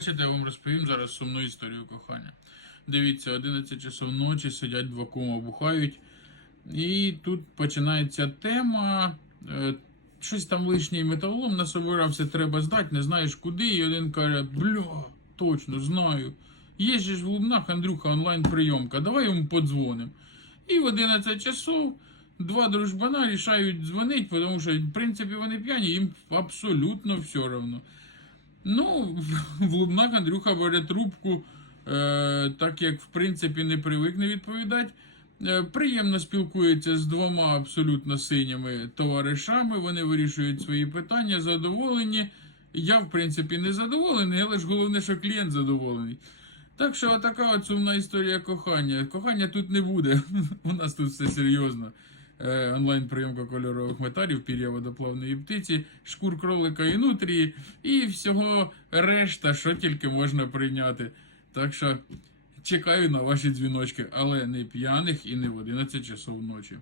Бачите, я вам розповім зараз сумну історію кохання. Дивіться, 11 часов ночі сидять два кума, бухають. І тут починається тема. е, Щось там лишній металолом насобирався, треба здати, не знаєш куди. І один каже: бля, точно знаю. Є ж в Лубнах Андрюха онлайн-прийомка, давай йому подзвонимо. І в 11 часов два дружбана рішають дзвонити, тому що, в принципі, вони п'яні, їм абсолютно все одно. Ну, в Лубнах Андрюха бере трубку, е, так як в принципі не привикне відповідати. Е, приємно спілкується з двома абсолютно синіми товаришами. Вони вирішують свої питання, задоволені. Я, в принципі, не задоволений, але ж головне, що клієнт задоволений. Так що така сумна історія кохання. Кохання тут не буде. У нас тут все серйозно. Е, онлайн-прийомка кольорових металів, пір'я водоплавної птиці, шкур кролика і нутрії, і всього решта, що тільки можна прийняти. Так що чекаю на ваші дзвіночки, але не п'яних і не в 11 часов ночі.